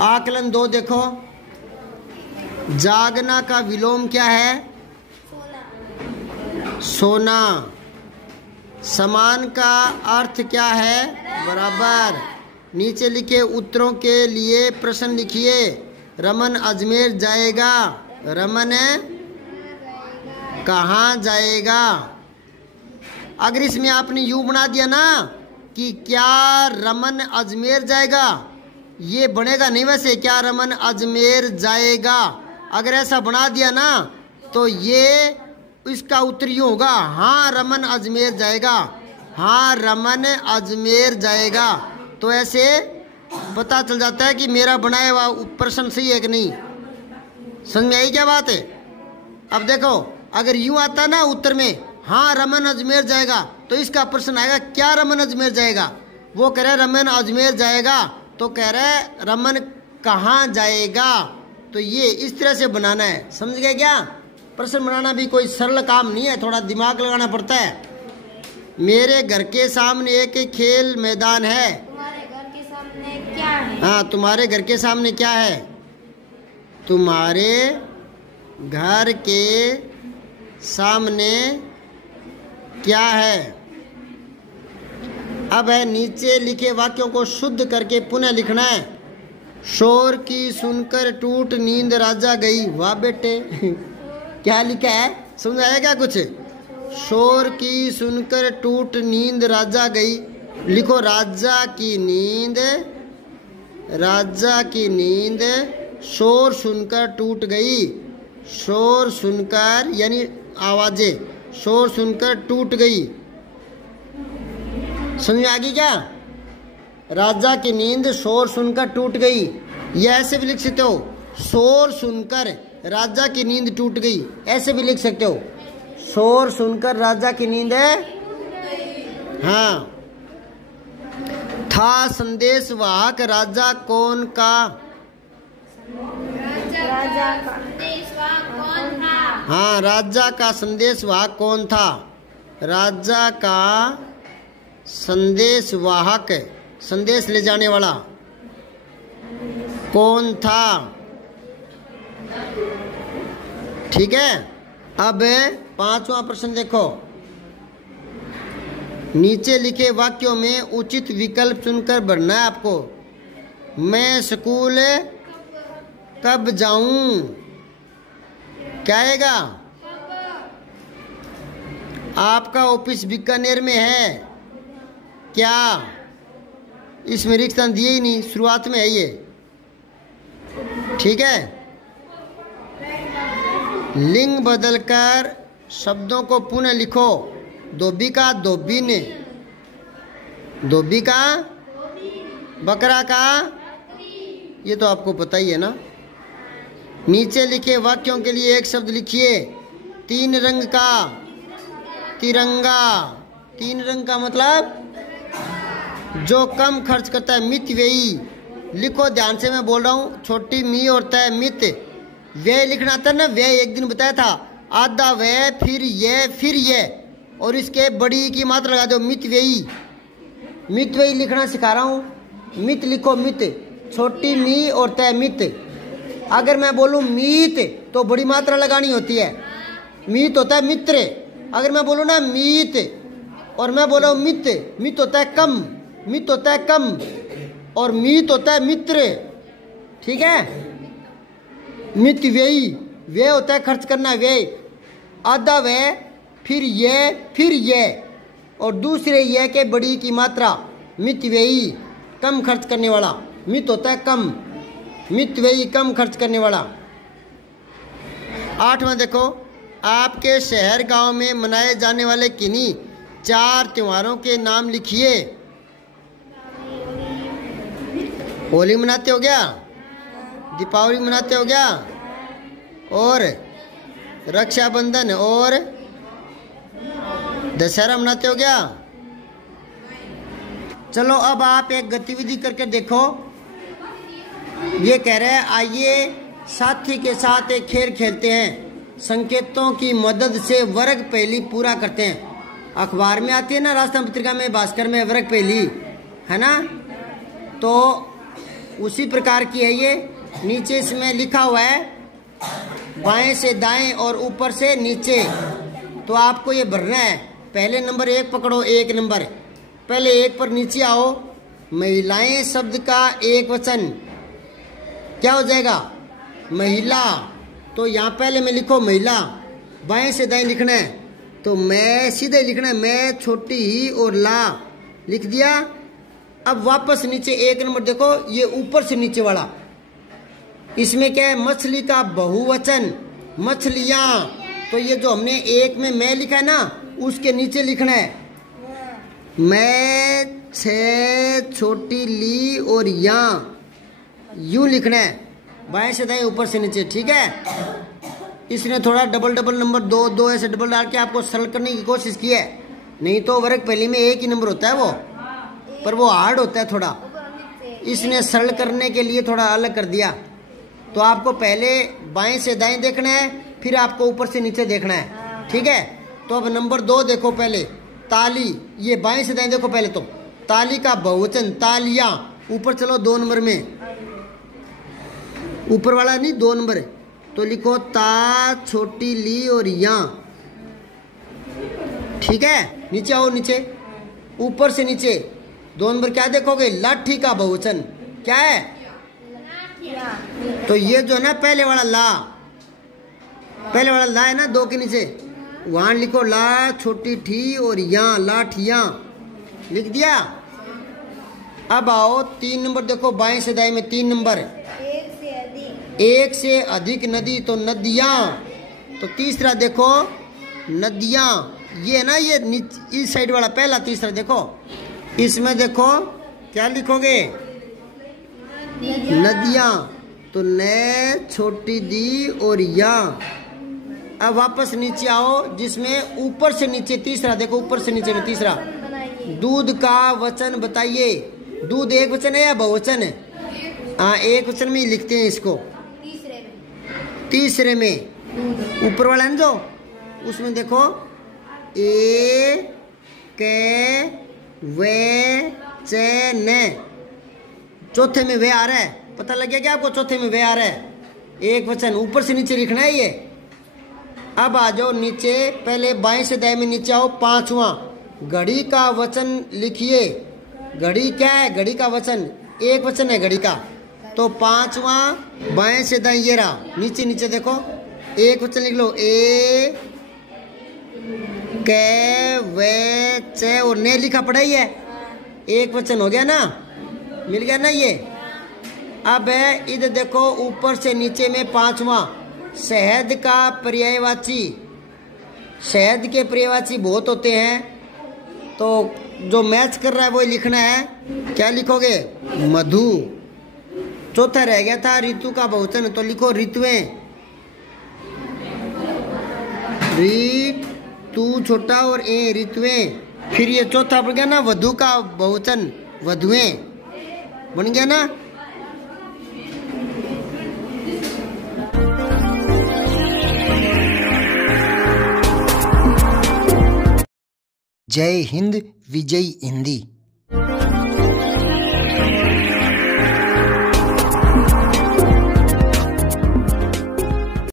आकलन 2 देखो, जागना का विलोम क्या है? सोना। समान का अर्थ क्या है? बराबर। नीचे लिखे उत्तरों के लिए प्रश्न लिखिए। रमन अजमेर जाएगा, रमन कहाँ जाएगा? अगर इसमें आपने यूं बना दिया ना कि क्या रमन अजमेर जाएगा, ये बनेगा नहीं वैसे, क्या रमन अजमेर जाएगा। अगर ऐसा बना दिया ना तो ये इसका उत्तर यूं होगा, हाँ रमन अजमेर जाएगा, हाँ रमन अजमेर जाएगा। तो ऐसे पता चल जाता है कि मेरा बनाया हुआ प्रश्न सही है कि नहीं। समझ में आई क्या बात है? अब देखो, अगर यूं आता ना उत्तर में, हाँ रमन अजमेर जाएगा, तो इसका प्रश्न आएगा क्या रमन अजमेर जाएगा। वो कह रहे रमन अजमेर जाएगा, तो कह रहे रमन कहाँ जाएगा। तो ये इस तरह से बनाना है, समझ गए क्या? प्रश्न बनाना भी कोई सरल काम नहीं है, थोड़ा दिमाग लगाना पड़ता है। मेरे घर के सामने एक खेल मैदान है। तुम्हारे घर के सामने क्या है? हाँ, तुम्हारे घर के सामने क्या है? तुम्हारे घर के सामने क्या है? अब है नीचे लिखे वाक्यों को शुद्ध करके पुनः लिखना है। शोर की सुनकर टूट नींद राजा गई। वाह बेटे क्या लिखा है, समझ आया क्या कुछ? शोर की सुनकर टूट नींद राजा गई। लिखो राजा की नींद, राजा की नींद शोर सुनकर टूट गई। शोर सुनकर यानी आवाजें, शोर सुनकर टूट गई। समझ में आ गई क्या? राजा की नींद शोर सुनकर टूट गई। यह ऐसे भी लिख सकते हो, शोर सुनकर राजा की नींद टूट गई, ऐसे भी लिख सकते हो। शोर सुनकर राजा की नींद है। हाँ। था संदेश वाहक राजा कौन का? राजा का संदेशवाहक कौन था? हाँ, राजा का संदेश वाहक कौन था? राजा का संदेश वाहक, संदेश ले जाने वाला कौन था? ठीक है। अब 5वां प्रश्न देखो। नीचे लिखे वाक्यों में उचित विकल्प चुनकर भरना है आपको। मैं स्कूल कब जाऊं? क्या आएगा? आपका ऑफिस बीकानेर में है क्या? इसमें रिक्त दिए ही नहीं, शुरुआत में है ये। ठीक है। लिंग बदलकर शब्दों को पुनः लिखो। धोबी का धोबीन, धोबी का बकरा का, ये तो आपको पता ही है ना। नीचे लिखे वाक्यों के लिए एक शब्द लिखिए। 3 रंग का तिरंगा। 3 रंग का मतलब जो कम खर्च करता है, मितव्ययी। लिखो ध्यान से, मैं बोल रहा हूँ। छोटी मी होता है मित, व्यय लिखना था ना, व्यय एक दिन बताया था। आधा व्यय, फिर ये, और इसके बड़ी की मात्रा लगा दो, मितव्ययी। मितव्ययी लिखना सिखा रहा हूँ। मित लिखो, मित। छोटी मी और तय मित। अगर मैं बोलूँ मीत तो बड़ी मात्रा लगानी होती है। मीत होता है मित्र। अगर मैं बोलूँ ना मीत और मैं बोला मित, मित होता है कम, मित होता है कम, और मीत होता है मित्र। ठीक है। मित व्ययी, व्यय होता है खर्च करना, व्यय। आधा व्यय, फिर ये, और दूसरे ये के बड़ी की मात्रा। मित व्ययी, कम खर्च करने वाला। मित होता है कम, मित व्ययी कम खर्च करने वाला। 8वां देखो। आपके शहर गांव में मनाए जाने वाले किन्हीं 4 त्योहारों के नाम लिखिए। होली मनाते हो क्या? दीपावली मनाते हो क्या? और रक्षाबंधन और दशहरा मनाते हो क्या? चलो अब आप एक गतिविधि करके देखो। ये कह रहे हैं आइए साथी के साथ एक खेल खेलते हैं। संकेतों की मदद से वर्ग पहेली पूरा करते हैं। अखबार में आती है ना, राष्ट्र पत्रिका में, भास्कर में वर्ग पहेली है ना। तो उसी प्रकार की है ये। नीचे इसमें लिखा हुआ है बाएं से दाएं और ऊपर से नीचे। तो आपको ये भरना है। पहले नंबर 1 पकड़ो, 1 नंबर। पहले 1 पर नीचे आओ। महिलाएं शब्द का एक वचन क्या हो जाएगा? महिला। तो यहाँ पहले में लिखो महिला, बाएं से दाएं लिखना है। तो मैं सीधे लिखना है, मैं छोटी ही और ला लिख दिया। अब वापस नीचे 1 नंबर देखो, ये ऊपर से नीचे वाला, इसमें क्या है? मछली का बहुवचन, मछलियां। तो ये जो हमने 1 में मैं लिखा है ना, उसके नीचे लिखना है मैं 6 छोटी ली और यहाँ यूं लिखना है, बाएं से दाएं ऊपर से नीचे। ठीक है। इसने थोड़ा डबल नंबर 2 ऐसे डबल डाल के आपको सरल करने की कोशिश की है। नहीं तो वर्ग पहली में 1 ही नंबर होता है वो, पर वो हार्ड होता है थोड़ा। इसने सरल करने के लिए थोड़ा अलग कर दिया। तो आपको पहले बाएं से दाएं देखना है, फिर आपको ऊपर से नीचे देखना है। ठीक है। तो अब नंबर 2 देखो पहले, ताली। ये बाएं से दाएं देखो पहले। तो ताली का बहुवचन तालियां। ऊपर चलो 2 नंबर में, ऊपर वाला नहीं 2 नंबर है। तो लिखो ता छोटी ली और यहाँ। ठीक है। नीचे आओ, नीचे ऊपर से नीचे 2 नंबर क्या देखोगे? लाठी का बहुवचन क्या है? तो ये जो है ना पहले वाला ला, पहले वाला ला है ना 2 के नीचे, वहां लिखो ला छोटी ठी और यहाँ लाठियां लिख दिया। अब आओ 3 नंबर देखो, बाएं से दाएं में 3 नंबर, 1 से अधिक नदी। तो नदियां। तो तीसरा देखो नदियां, ये ना ये इस साइड वाला पहला तीसरा देखो, इसमें देखो क्या लिखोगे? नदियां। तो न छोटी दी और या। अब वापस नीचे आओ, जिसमें ऊपर से नीचे तीसरा देखो, ऊपर से नीचे में तीसरा, दूध का वचन बताइए। दूध एक वचन है या बहुवचन है? हाँ, एक वचन में ही लिखते हैं इसको। तीसरे में ऊपर वाला है जो, उसमें देखो ए के वे चे ने। चौथे में वे आ रहा है, पता लग गया क्या आपको? चौथे में वे आ रहा है, एक वचन। ऊपर से नीचे लिखना है ये। अब आ जाओ नीचे, पहले बाएं से दाएं में नीचे आओ। 5वां घड़ी का वचन लिखिए। घड़ी क्या है? घड़ी का वचन एक वचन है घड़ी का। तो 5वां बाएं से दाएं ये रहा, नीचे नीचे देखो एक वचन लिख लो, ए के वे चे और ने लिखा पड़ा ही है, एक वचन हो गया ना, मिल गया ना ये। अब है इधर देखो ऊपर से नीचे में 5वां शहद का पर्यायवाची। शहद के पर्यायवाची बहुत होते हैं, तो जो मैच कर रहा है वो लिखना है। क्या लिखोगे? मधु। चौथा रह गया था ऋतु का बहुवचन, तो लिखो ऋतुएं। ऋतु छोटा और ए ऋतुएं। फिर ये चौथा बन गया ना वधु का बहुवचन, वधुएं बन गया ना। जय हिंद, विजय हिंदी।